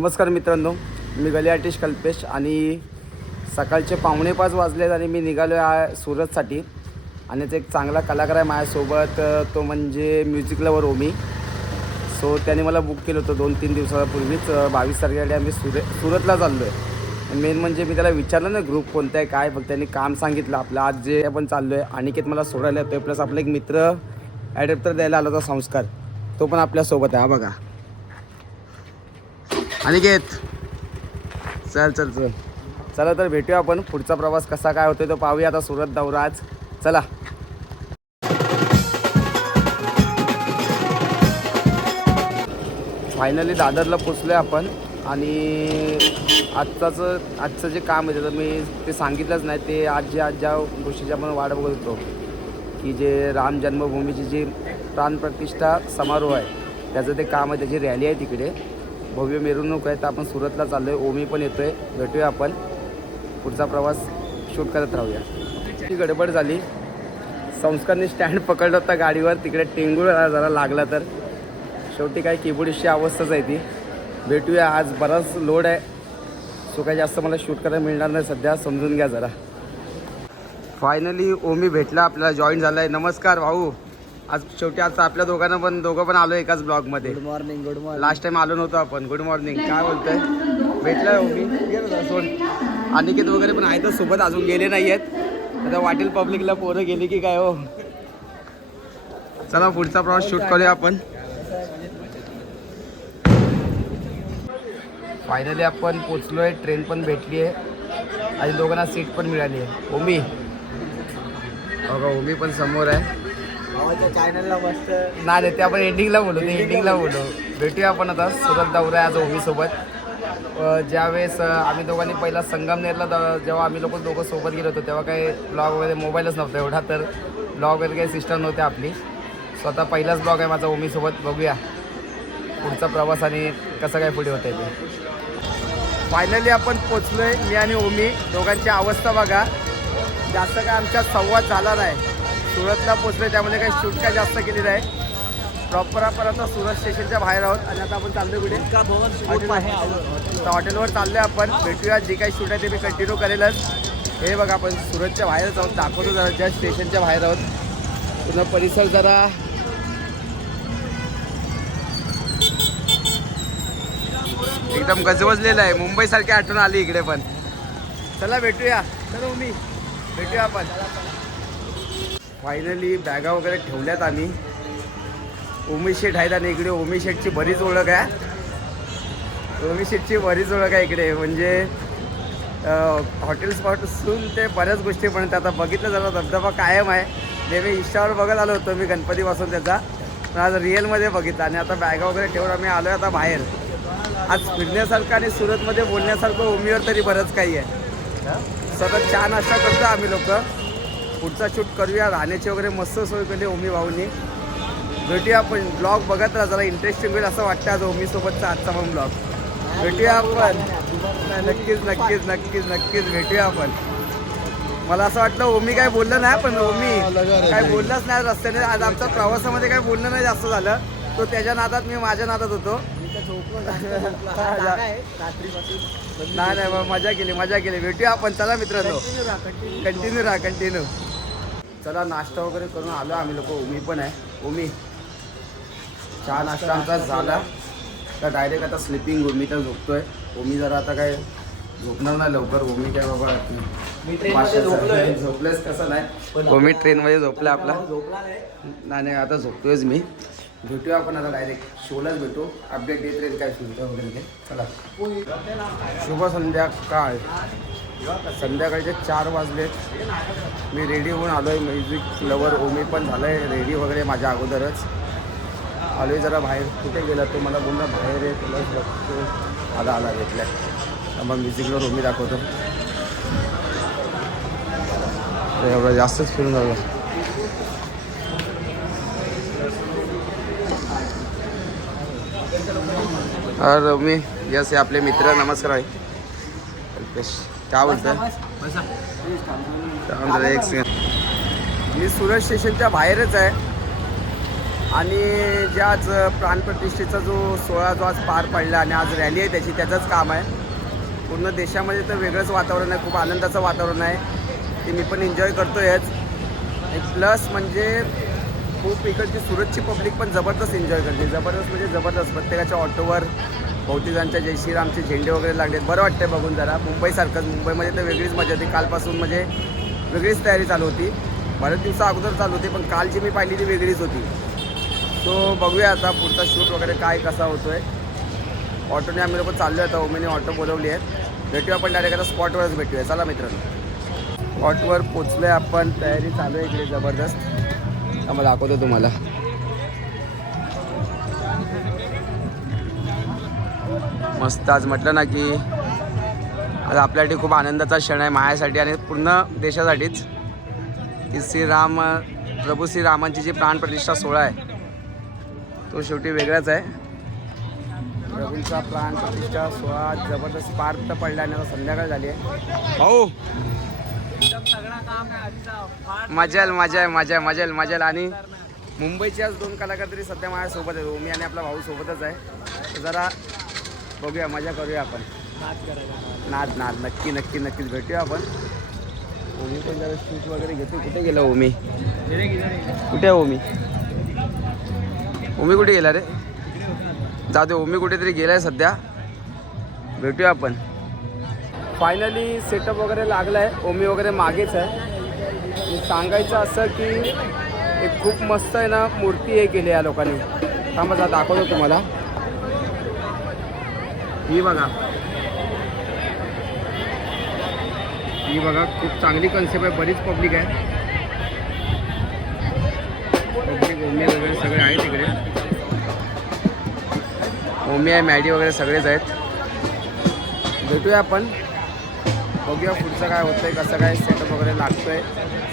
नमस्कार मित्रांनो, मी गली आर्टिस्ट कल्पेश आणि सकाळचे 5:45 वाजलेत आणि मी निघालो आहे सुरतसाठी. आणि एक चांगला कलाकार आहे माझ्यासोबत, तो म्हणजे म्युझिक लवर ओमी. सो त्याने मला बुक केलं होतं 2-3 दिवसापूर्वीच. 22 तारखेला आम्ही सुरतला चाललो आहे. मेन म्हणजे मी त्याला विचारलं ना ग्रुप कोणता आहे काय, फक्त त्यांनी काम सांगितलं आपलं. आज जे आपण चाललो आहे अनिकेत मला सोडायला येतो, प्लस आपला एक मित्र ॲडॅप्टर द्यायला आला होता संस्कार, तो पण आपल्यासोबत आहे. हा बघा अनिकेत, चल चल चल चला तर भेटूया आपण. पुढचा प्रवास कसा काय होतोय तो पाहूया. आता सुरत दौरा आज, चला. फायनली दादरला पोचलो आहे आपण. आणि आजचं जे काम आहे त्याचं मी ते सांगितलंच नाही. ते आज ज्या गोष्टीची आपण वाट बघत होतो की जे राम जन्मभूमीची जी प्राणप्रतिष्ठा समारोह आहे त्याचं ते काम आहे, त्याची रॅली आहे तिकडे, भव्य मिरवणूक आहे. तर आपण सुरतला चाललो आहे, ओमी पण येतो आहे, भेटूया आपण. पुढचा प्रवास शूट करत राहूया. ती गडबड झाली, संस्कारने स्टँड पकडलं होता गाडीवर, तिकडे टेंगूळ जरा लागला, तर शेवटी काय कीबोर्डची अवस्थाच आहे ती. भेटूया. आज बराच लोड आहे, सो काही जास्त मला शूट करायला मिळणार नाही सध्या, समजून घ्या जरा. फायनली ओमी भेटला, आपल्याला जॉईन झाला आहे. नमस्कार भाऊ. आज शेवटी आज आपल्या दोघं पण आलो एकाच ब्लॉगमध्ये. Good morning. Good morning. Last time आलो नव्हतो आपण. Good morning. काय बोलतोय? भेटलाय ओमी. सोड, अनिकेत वगैरे पण आहे तर सोबत, अजून गेले नाही आहेत. आता वाटेल पब्लिकला पोरं गेली की काय. हो चला पुढचा प्रवास शूट करूया आपण. फायनली आपण पोचलो आहे, ट्रेन पण भेटली आहे आणि दोघांना सीट पण मिळाली आहे. ओमी बघा, ओमी पण समोर आहे. चॅनलला मस्त नाही ते आपण एंडिंगला बोलू, भेटूया आपण. आता सुरत दौरा आहे आज ओमीसोबत. ज्यावेळेस आम्ही दोघांनी पहिला संगमनेरला जेव्हा आम्ही दोघं सोबत गेलो होतो तेव्हा काही ब्लॉग वगैरे मोबाईलच नव्हता एवढा, तर ब्लॉग वगैरे काही सिस्टम नव्हते आपली. स्वतः पहिलाच ब्लॉग आहे माझा ओमीसोबत. बघूया पुढचा प्रवास आणि कसं काय पुढे होतं आहे ते. फायनली आपण पोचलो आहे, मी आणि ओमी. दोघांची अवस्था बघा, जास्त काय आमच्यात संवाद झाला नाही. सुरतला पोचलो त्यामध्ये काही शूट काय जास्त केली नाही. प्रॉपर आपण आता सुरत स्टेशनच्या बाहेर आहोत आणि आता आपण चाललो कुठे, हॉटेलवर चाललो आहे आपण. भेटूया, जे काही शूट आहे ते मी कंटिन्यू करेलच. हे बघा आपण सुरतच्या बाहेरच आहोत, दाखवतो जरा, ज्या स्टेशनच्या बाहेर आहोत. पूर्ण परिसर जरा एकदम गजबजलेलं आहे, मुंबईसारखी आठवण आली इकडे पण. चला भेटूया. चला ओमी, भेटूया आपण. फायनली बॅगा वगैरे ठेवल्यात आम्ही. ओमी शेठ आहेत आणि इकडे ओमी शेठची बरीच ओळख आहे. इकडे म्हणजे हॉटेल स्पॉटसून ते बऱ्याच गोष्टी पण आता बघितलं जरा धबधबा कायम आहे. नेहमी इंस्टावर बघत आलो होतो मी गणपतीपासून त्याचा, पण आज रिअलमध्ये बघितला. आणि आता बॅगा वगैरे ठेवून आम्ही आलो आहे आता बाहेर. आज फिरण्यासारखं आणि सुरतमध्ये बोलण्यासारखं ओमीवर तरी बरंच काही आहे. सतत चहा नाश्ता करतो आम्ही लोक. पुढचा शूट करूया, राहण्याची वगैरे मस्त सोय केली ओमी भाऊंनी. भेटूया आपण. ब्लॉग बघत राहा, जरा इंटरेस्टिंग होईल असं वाटतं आज ओमीसोबतचा आजचा पण ब्लॉग. भेटूया आपण. नक्कीच भेटूया आपण. मला असं वाटलं ओमी काय बोललं नाही, पण ओमी काय बोललंच नाही रस्त्याने. आज आमच्या प्रवासामध्ये काय बोलणं नाही जास्त झालं. तो त्याच्या नादात, मी माझ्या नादात होतो. नाही मजा केली. भेटूया आपण. चला मित्रांनो, कंटिन्यू. चला नाश्ता वगैरे करून आलो आम्ही लोक. ओमी पण आहे. ओमी, चहा नाश्ता आमचा झाला तर डायरेक्ट आता स्लिपिंग. ओमी तर झोपतोय. ओमी जरा आता काय झोपणार नाही लवकर. ओमी काय बाबा झोपलेच कसं नाही. ओमी ट्रेनमध्ये झोपला आपला. नाही आता झोपतोयच मी. भेटूया आपण आता डायरेक्ट शोलाच भेटू. अपडेट देत राहील काय सुविधा वगैरे. चला, शुभ संध्याकाळ. संध्याकाळचे 4 वाजलेत. मी रेडी होऊन आलो आहे. म्युझिक लवर ओमी पण झालं आहे रेडी वगैरे माझ्या अगोदरच. आलो आहे जरा बाहेर. कुठे गेला तो मला बोलला बाहेर आहे, तुला बघतो. आला घेतला. मग म्युझिक लवर ओमी दाखवतो. एवढं जास्तच फिरून झालं. अरे मी यस, हे आपले मित्र. नमस्कार आहे कल्पेश. काय बोलतोय? एक सेकंड. मी सुरत स्टेशनच्या बाहेरच आहे. आणि जे आज प्राणप्रतिष्ठेचा जो सोहळा जो आज पार पडला आणि आज रॅली आहे त्याची, त्याचंच काम आहे. पूर्ण देशामध्ये तर वेगळंच वातावरण आहे, खूप आनंदाचं वातावरण आहे, ते मी पण एन्जॉय करतो आहेच. प्लस म्हणजे खूप इकडची सुरतची पब्लिक पण जबरदस्त एन्जॉय करते, जबरदस्त म्हणजे जबरदस्त. प्रत्येकाच्या ऑटोवर बहुतेकांच्या जय श्रीरामचे झेंडे वगैरे लागलेत. बरं वाटतं बघून जरा. मुंबईसारखंच, मुंबईमध्ये तर वेगळीच मजा होती. कालपासून म्हणजे वेगळीच तयारी चालू होती, बऱ्याच दिवसा अगोदर चालू होती, पण काल जी मी पाहिली ती वेगळीच होती. सो बघूया आता पुढचा शूट वगैरे काय कसा होतो आहे. ऑटोने आम्ही लोक चाललो आहे. आता ओमीने ऑटो बोलवली आहे. भेटूया आपण डायरेक्ट आता स्पॉटवरच भेटूया. चला मित्रांनो, स्पॉटवर पोचलो आहे आपण. तयारी चालू आहे इकडे जबरदस्त. आम्हाला दाखवतो तुम्हाला. मस्त. आज म्हटलं ना की आज आपल्यासाठी खूप आनंदाचा क्षण आहे, माझ्यासाठी आणि पूर्ण देशासाठीच. की प्रभू श्रीरामांची जी प्राणप्रतिष्ठा सोहळा आहे तो शेवटी वेगळाच आहे. प्रभूंचा प्राणप्रतिष्ठा सोहळा जबरदस्त पार तर पडला आणि आता संध्याकाळ झाली आहे. हो, मजा. आणि मुंबईचे आज 2 कलाकार तरी सध्या माझ्यासोबत आहेत. ओमी आणि आपला भाऊ सोबतच आहे. तर जरा बघूया, मजा करूया आपण. नाद नक्कीच भेटूया आपण. ओमी पण जरा शूट वगैरे घेतो. कुठे गेला ओमी? कुठे आहे ओमी? ओमी कुठे गेला रे? जाऊ दे, ओमी कुठेतरी गेला आहे सध्या. भेटूया आपण. फायनली सेटअप वगैरे लागला आहे. ओमी वगैरे मागेच आहे. सांगायचं असं की एक खूप मस्त आहे ना मूर्ती हे केली या लोकांनी. हा माझा दाखवतो तुम्हाला. ही बघा, खूप चांगली कन्सेप्ट आहे. बरीच पब्लिक आहे. ओमी वगैरे सगळे आहेत तिकडे. ओमी आहे, मॅडी वगैरे सगळेच आहेत. भेटूया आपण. बघूया पुढचं काय होतं आहे, कसं काय सेटअप वगैरे लागतो आहे.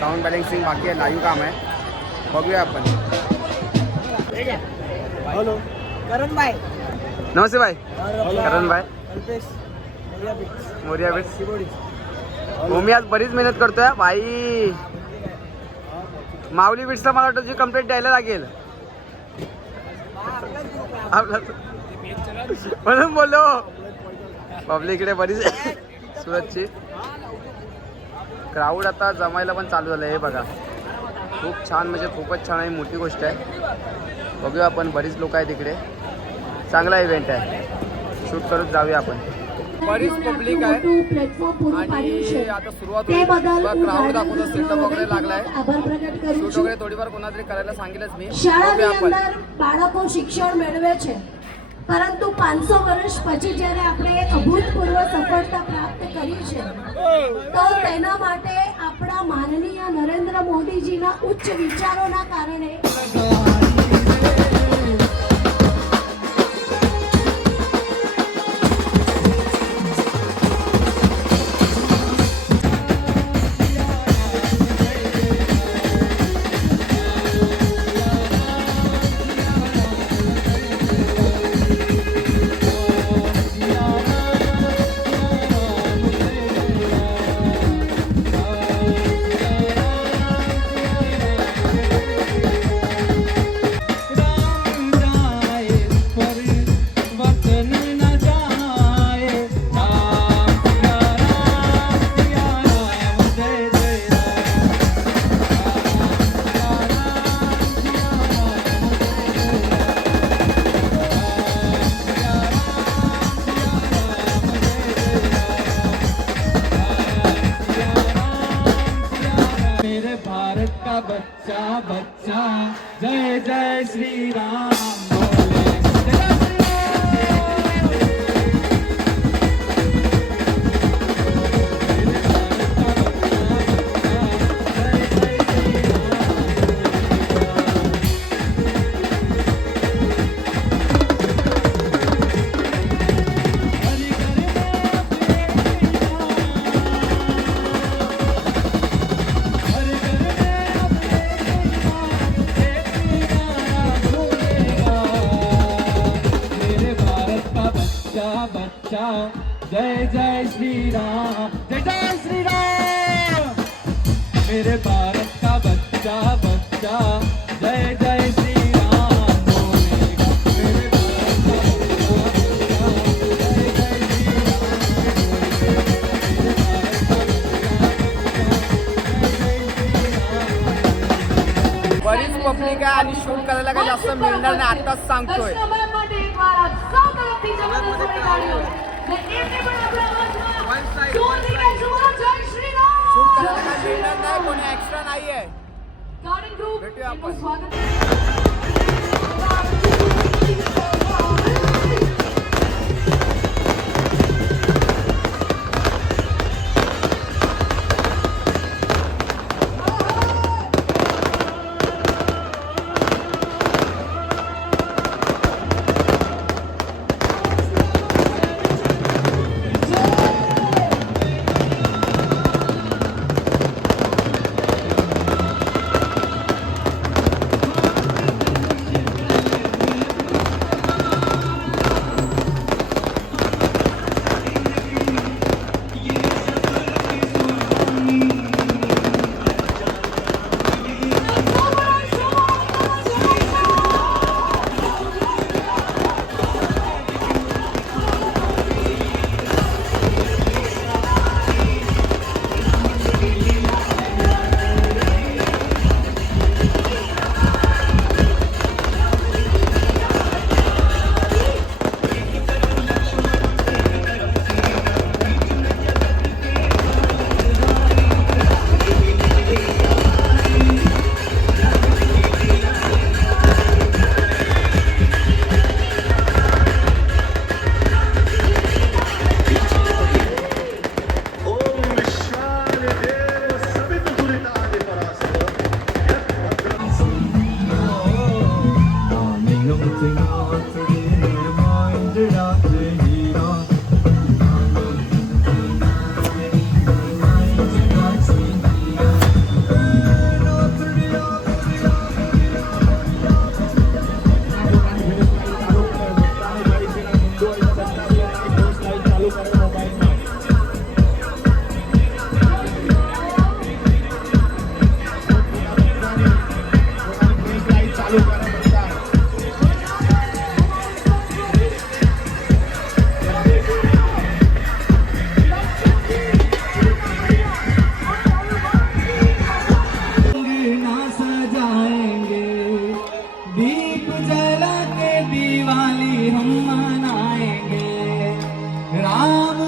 साऊंड बॅलेन्सिंग बाकी आहे, लाईव्ह काम आहे. बघूया आपण. हॅलो करण भाई. नमस्ते भाई. करण भाई, मोरिया बिट्स. ओमी आज बरीच मेहनत करतोय भाई. माऊली बिट्सला मला वाटतं जी कंप्लेंट द्यायला लागेल म्हणून बोललो. पब्लिक इकडे बरीच सुरतची. क्राऊड आता जमायला पण चालू झालं आहे. हे बघा, खूप छान, म्हणजे खूपच छान आणि मोठी गोष्ट आहे. बघूया आपण. बरीच लोक आहेत इकडे. चांगला इव्हेंट आहे. शूट करत जाऊया आपण. बरीच पब्लिक आहे आणि आता सुरुवात होईल. क्राऊड दाखवतो. सेटअप वगैरे लागलाय. शूट वगैरे थोडीफार कोणातरी करायला सांगितलंच मी. બાળકો શિક્ષણ મેળવે છે, પરંતુ 500 વર્ષ પછી જ્યારે આપણે અભૂતપૂર્વ સફળતા પ્રાપ્ત કરી છે, તો તેના માટે આપણા માનનીય નરેન્દ્ર મોદીજીના ઉચ્ચ વિચારોના કારણે बच्चा जय जय श्री राम बच्चा जय जय श्री राम जय जय श्री राम मेरे भारत का बच्चा बच्चा जय जय श्री राम आणि शूट करायला काय जास्त मिळणार नाही आताच सांगतोय. शूट करायला काय मिळणार नाही, कोणी एक्स्ट्रा नाहीये. भेटूया आपण. दिवाली हम मनाएंगे, राम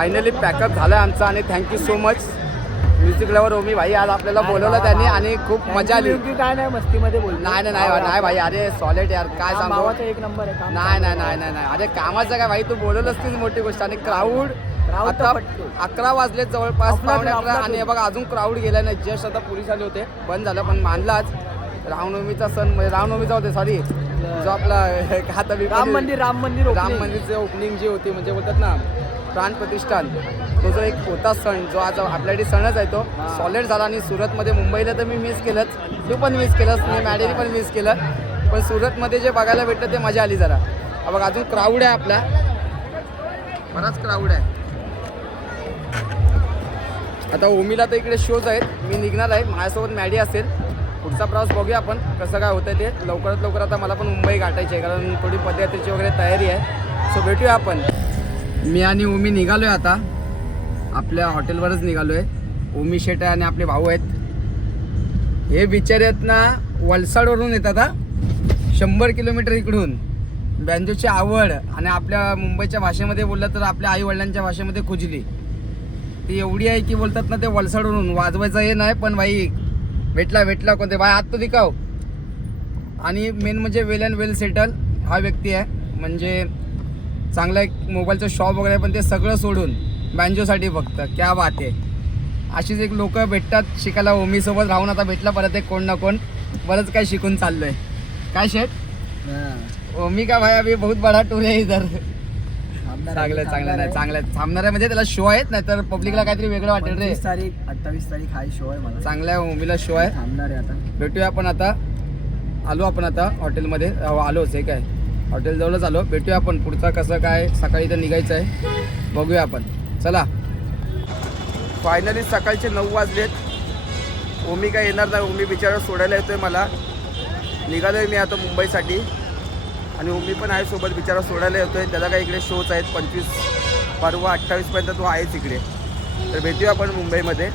फायनली पॅकअप झालं आमचं आणि thank you so much music lover Omi भाई. आज आपल्याला बोलवलं त्यांनी आणि खूप मजा आली. काय नाही मस्तीमध्ये बोल. नाही नाही नाही नाही भाई, अरे सॉलिड यार, काय सांगू. भावाचा एक नंबर आहे काम. नाही नाही नाही नाही नाही अरे कामाचं काय भाई, तू बोलवलंच तीच मोठी गोष्ट. आणि क्राऊड आता 11 वाजले जवळपास, पावणे 11 आणि बघा अजून क्राऊड गेला नाही. जस्ट आता पोलीस आले होते, बंद झालं पण मानलाच. रामनवमीचा सण म्हणजे रामनवमीचा होते सॉरी, जो आपला आता राम मंदिरची ओपनिंग जी होती म्हणजे बोलतात ना प्राण प्रतिष्ठान, तो जो एक होता सण जो आज आपल्याकडे सणच आहे तो सॉलिड झाला. आणि सुरतमध्ये मुंबईला तर मी मिस केलंच, तू पण मिस केलंस, मी मॅडीने पण मिस केलं, पण सुरतमध्ये जे बघायला भेटलं ते मजा आली जरा. बघा अजून क्राऊड आहे, आपला बराच क्राऊड आहे. आता ओमीला तर इकडे शोज आहेत, मी निघणार आहे, माझ्यासोबत मॅडी असेल. पुढचा प्रवास बघूया आपण कसं काय होतं ते लवकरात लवकर. आता मला पण मुंबई गाठायची आहे कारण थोडी पदयात्रेची वगैरे तयारी आहे. सो भेटूया आपण. मी आणि ओमी निघालो आहे आता, आपल्या हॉटेलवरच निघालो आहे. ओमी शेट आहे आणि आपले भाऊ आहेत. हे बिचारे आहेत ना वलसाडवरून येतात हा, 100 किलोमीटर इकडून. बँजोची आवड आणि आपल्या मुंबईच्या भाषेमध्ये बोललं तर आपल्या आईवडिलांच्या भाषेमध्ये खुजली ती एवढी आहे की बोलतात ना ते वलसाडवरून वाजवायचं हे नाही, पण भाई भेटला कोणते भाई हात तो दिखाव. आणि मेन म्हणजे वेल अँड वेल सेटल हा व्यक्ती आहे, म्हणजे चांगला एक मोबाईलचं शॉप वगैरे, पण ते सगळं सोडून बँजोसाठी फक्त. क्या बात आहे. अशीच एक लोक भेटतात शिकायला. ओमीसोबत राहून आता भेटला परत एक कोण ना कोण, बरंच काय शिकून चाललो आहे. काय शेट ओमी का भाई अभी बहुत बडा टूर आहे इधर. चांगलं नाही चांगलं थांबणार आहे म्हणजे त्याला शो आहेत, नाही तर पब्लिकला काहीतरी वेगळं वाटेल रे. 28 तारीख हा शो आहे मला. चांगला आहे, ओमीला शो आहे. थांबणार आहे आता. भेटूया आपण आता. आलो आपण आता हॉटेलमध्ये, आलोच आहे काय, हॉटेल जवळच आलो. भेटूया आपण पुढचा कसं काय. सकाळी तर निघायचं आहे, बघूया आपण. चला. फायनली सकाळचे 9 वाजलेत. ओमी काय येणार नाही, ओमी बिचारा सोडायला येतोय मला. निघालो आहे मी आता मुंबईसाठी आणि ओमी पण आहे सोबत, बिचारा सोडायला येतोय. त्याला काय इकडे शोच आहेत 25 परवा 28पर्यंत तो आहेच इकडे. तर भेटूया आपण मुंबईमध्ये,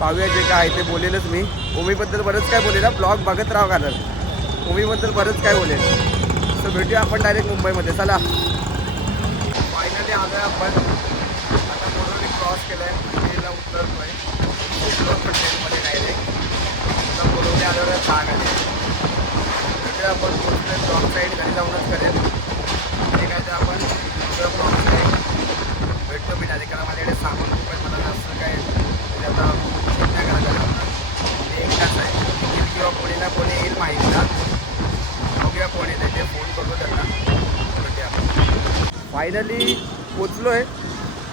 पाहूया जे काय आहे ते. बोलेलच मी ओमीबद्दल बरंच काय बोलेल, ब्लॉग बघत राहा कारण ओमीबद्दल बरंच काय बोलेल. तर भेटूया आपण डायरेक्ट मुंबईमध्ये. चला. फायनली आलो आहे आपण आता. मोरोली क्रॉस केलं आहे, ट्रेनला उतरतो आहे ट्रेनमध्ये डायरेक्ट. आता मोरोली आल्यावर भाग आले. भेटूया आपण पुढे ब्लॉक साईड घरी जाऊनच करेल ते काय ते आपण ब्लॉक साईड भेटतो मी डायरेक्ट. कारण माझ्याकडे सामान खूप आहे, मला असं काय आता नाही करायला लागणार. एकटाच आहे किंवा कोणी ना कोणी येईल माहीत ना, बघूया कोण येते ते, फोन करू त्यांना. फायनली पोचलो आहे.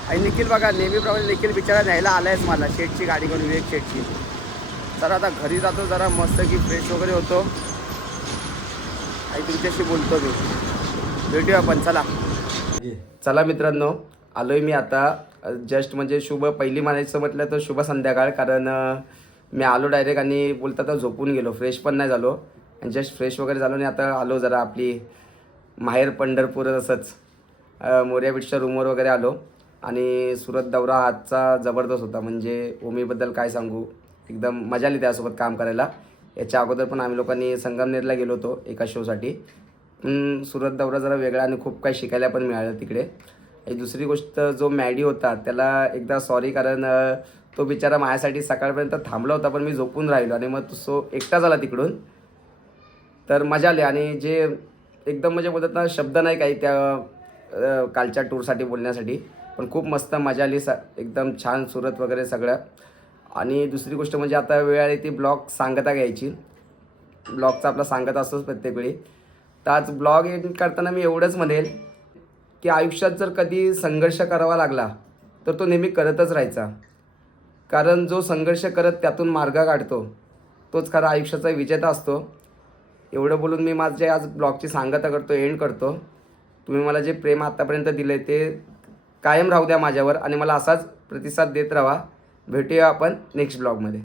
आणि निखिल बघा नेहमीप्रमाणे निखिल बिचारा न्यायला आला आहेस मला शेटची गाडी करून, विवेक शेटची. तर आता घरी जातो, जरा मस्त की फ्रेश वगैरे होतो आणि तुमच्याशी बोलतो मी. भेटूया आपण. चला मित्रांनो, आलो आहे मी आता जस्ट म्हणजे शुभ पहिली मानायचं म्हटलं तर शुभ संध्याकाळ. कारण मी आलो डायरेक्ट आणि बोलता झोपून गेलो, फ्रेश पण नाही झालो. आणि जस्ट फ्रेश वगैरे झालो आणि आता आलो जरा आपली माहेर पंढरपूर असंच मोर्या बीचच्या रूमवर वगैरे आलो. आणि सुरत दौरा आजचा जबरदस्त होता, म्हणजे ओमीबद्दल काय सांगू, एकदम मजा आली त्यासोबत काम करायला. याच्या अगोदर पण आम्ही लोकांनी संगमनेरला गेलो होतो एका शोसाठी. सुरत दौरा जरा वेगळा आणि खूप काही शिकायला पण मिळालं तिकडे. एक दुसरी गोष्ट, जो मॅडी होता त्याला एकदा सॉरी, कारण तो बिचारा माझ्यासाठी सकाळपर्यंत थांबला होता पण मी झोपून राहिलो आणि मग तो एकटा झाला तिकडून. तर मजा आली. आणि जे एकदम म्हणजे बोलतात ना शब्द नाही काही त्या कालच्या टूरसाठी बोलण्यासाठी, पण खूप मस्त मजा आली. एकदम छान सुरत वगैरे सगळं. आणि दुसरी गोष्ट म्हणजे आता वेळ आली ती ब्लॉग सांगता घ्यायची. ब्लॉगचा आपला सांगत असतोच प्रत्येक वेळी. तर आज ब्लॉग एडिट करताना मी एवढंच म्हणेल की आयुष्यात जर कधी संघर्ष करावा लागला तर तो नेहमी करतच राहायचा. कारण जो संघर्ष करत त्यातून मार्ग काढतो तोच खरा आयुष्याचा विजेता असतो. एवढं बोलून मी माझे आज ब्लॉगची सांगता करतो, एंड करतो. तुम्ही मला जे प्रेम आत्तापर्यंत दिलं आहे ते कायम राहू द्या माझ्यावर आणि मला असाच प्रतिसाद देत राहा. भेटूया आपण नेक्स्ट ब्लॉगमध्ये.